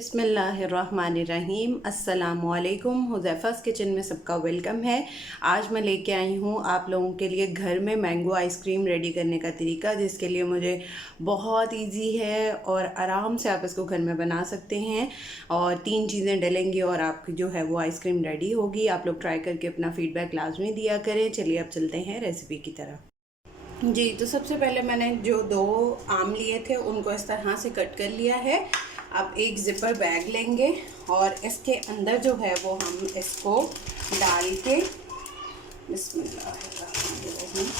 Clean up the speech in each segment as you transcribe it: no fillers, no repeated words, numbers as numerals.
बिस्मिल्लाहिर्रहमानिर्रहीम अस्सलामुअलैकुम। हुज़ैफ़ा's किचन में सबका वेलकम है। आज मैं लेके आई हूँ आप लोगों के लिए घर में मैंगो आइसक्रीम रेडी करने का तरीका, जिसके लिए मुझे बहुत इजी है और आराम से आप इसको घर में बना सकते हैं। और 3 चीज़ें डलेंगी और आपकी जो है वो आइसक्रीम रेडी होगी। आप लोग ट्राई करके अपना फ़ीडबैक लाजमी दिया करें। चलिए अब चलते हैं रेसिपी की तरफ। जी, तो सबसे पहले मैंने जो 2 आम लिए थे उनको इस तरह से कट कर लिया है। अब एक ज़िपर बैग लेंगे और इसके अंदर जो है वो हम इसको डाल के बिस्मिल्लाहिर्रहमानिर्रहीम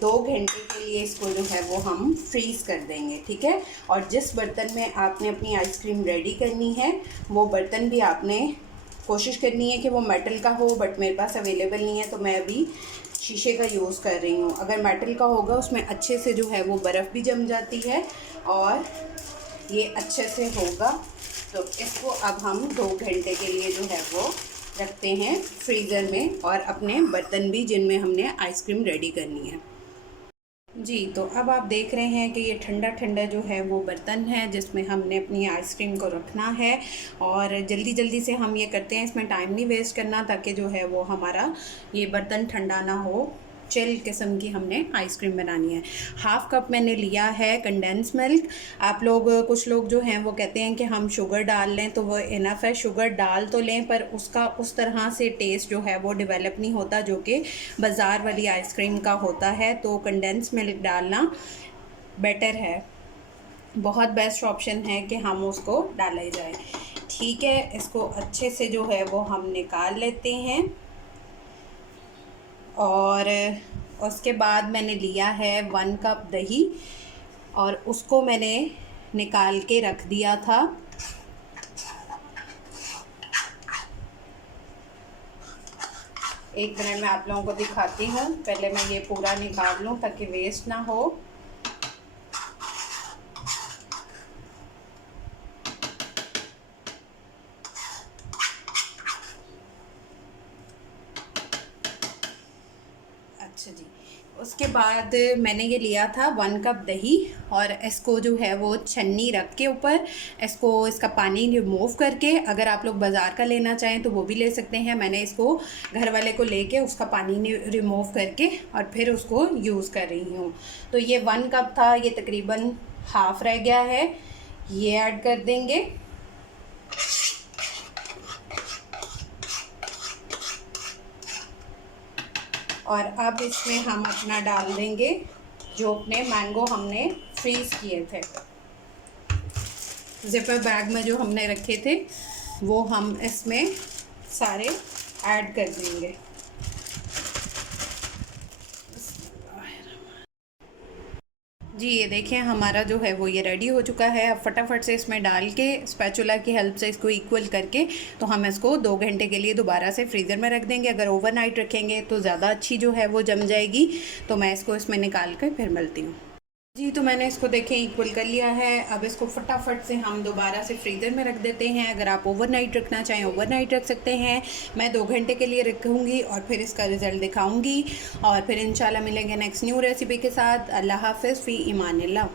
2 घंटे के लिए इसको जो है वो हम फ्रीज़ कर देंगे, ठीक है। और जिस बर्तन में आपने अपनी आइसक्रीम रेडी करनी है वो बर्तन भी आपने कोशिश करनी है कि वो मेटल का हो, बट मेरे पास अवेलेबल नहीं है तो मैं अभी शीशे का यूज़ कर रही हूँ। अगर मेटल का होगा उसमें अच्छे से जो है वो बर्फ़ भी जम जाती है और ये अच्छे से होगा। तो इसको अब हम 2 घंटे के लिए जो है वो रखते हैं फ्रीज़र में, और अपने बर्तन भी जिनमें हमने आइसक्रीम रेडी करनी है। जी, तो अब आप देख रहे हैं कि ये ठंडा ठंडा जो है वो बर्तन है जिसमें हमने अपनी आइसक्रीम को रखना है। और जल्दी जल्दी से हम ये करते हैं, इसमें टाइम नहीं वेस्ट करना, ताकि जो है वो हमारा ये बर्तन ठंडा ना हो। चिल किस्म की हमने आइसक्रीम बनानी है। 1/2 कप मैंने लिया है कंडेंस मिल्क। आप लोग, कुछ लोग जो हैं वो कहते हैं कि हम शुगर डाल लें, तो वो इनफ है। शुगर डाल तो लें पर उसका उस तरह से टेस्ट जो है वो डेवलप नहीं होता जो कि बाज़ार वाली आइसक्रीम का होता है। तो कंडेंस मिल्क डालना बेटर है, बहुत बेस्ट ऑप्शन है कि हम उसको डाला जाए, ठीक है। इसको अच्छे से जो है वो हम निकाल लेते हैं। और उसके बाद मैंने लिया है 1 कप दही और उसको मैंने निकाल के रख दिया था। एक मिनट में आप लोगों को दिखाती हूँ, पहले मैं ये पूरा निकाल लूँ ताकि वेस्ट ना हो। अच्छा जी, उसके बाद मैंने ये लिया था 1 कप दही और इसको जो है वो छन्नी रख के ऊपर इसको, इसका पानी रिमूव करके, अगर आप लोग बाज़ार का लेना चाहें तो वो भी ले सकते हैं। मैंने इसको घर वाले को लेके उसका पानी रिमूव करके और फिर उसको यूज़ कर रही हूँ। तो ये 1 कप था, ये तकरीबन हाफ़ रह गया है, ये ऐड कर देंगे। और अब इसमें हम अपना डाल देंगे जो अपने मैंगो हमने फ्रीज़ किए थे, ज़िपर बैग में जो हमने रखे थे वो हम इसमें सारे ऐड कर देंगे। जी, ये देखें हमारा जो है वो ये रेडी हो चुका है। अब फटाफट से इसमें डाल के स्पैचुला की हेल्प से इसको इक्वल करके तो हम इसको 2 घंटे के लिए दोबारा से फ्रीज़र में रख देंगे। अगर ओवरनाइट रखेंगे तो ज़्यादा अच्छी जो है वो जम जाएगी। तो मैं इसको इसमें निकाल कर फिर मिलती हूँ। जी, तो मैंने इसको देखें इक्वल कर लिया है। अब इसको फटाफट से हम दोबारा से फ्रीज़र में रख देते हैं। अगर आप ओवरनाइट रखना चाहें ओवरनाइट रख सकते हैं। मैं 2 घंटे के लिए रखूँगी और फिर इसका रिज़ल्ट दिखाऊँगी और फिर इंशाल्लाह मिलेंगे नेक्स्ट न्यू रेसिपी के साथ। अल्लाह हाफ़िज़, फ़ी इमानिल्लाह।